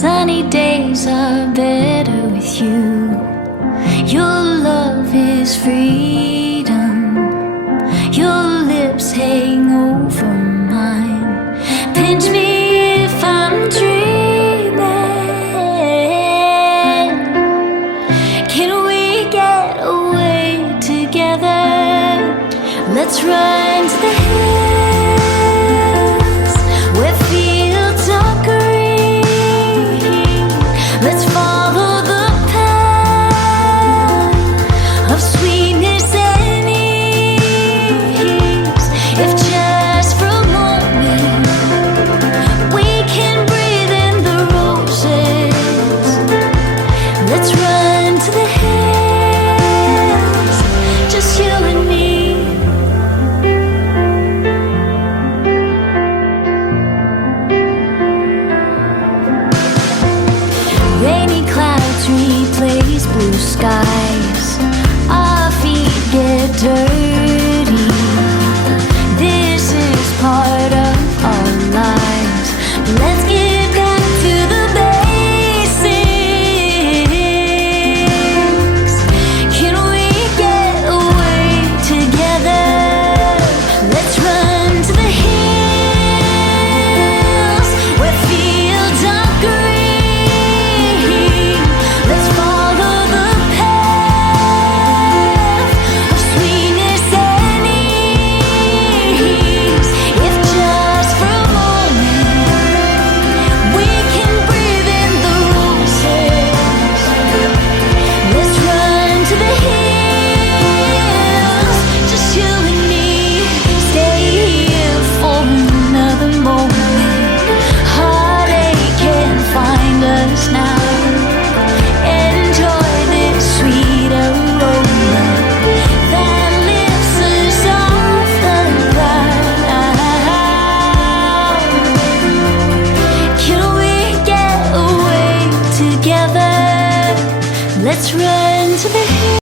Sunny days are better with you. Your love is freedom. Your lips hang over mine. Pinch me if I'm dreaming. Can we get away together? Let's run to the hills where fields are green. Let's follow the path of sweetness and ease. If just for a moment we can breathe in the roses, let's run to the hills, just you and me. Rainy clouds replace blue sky.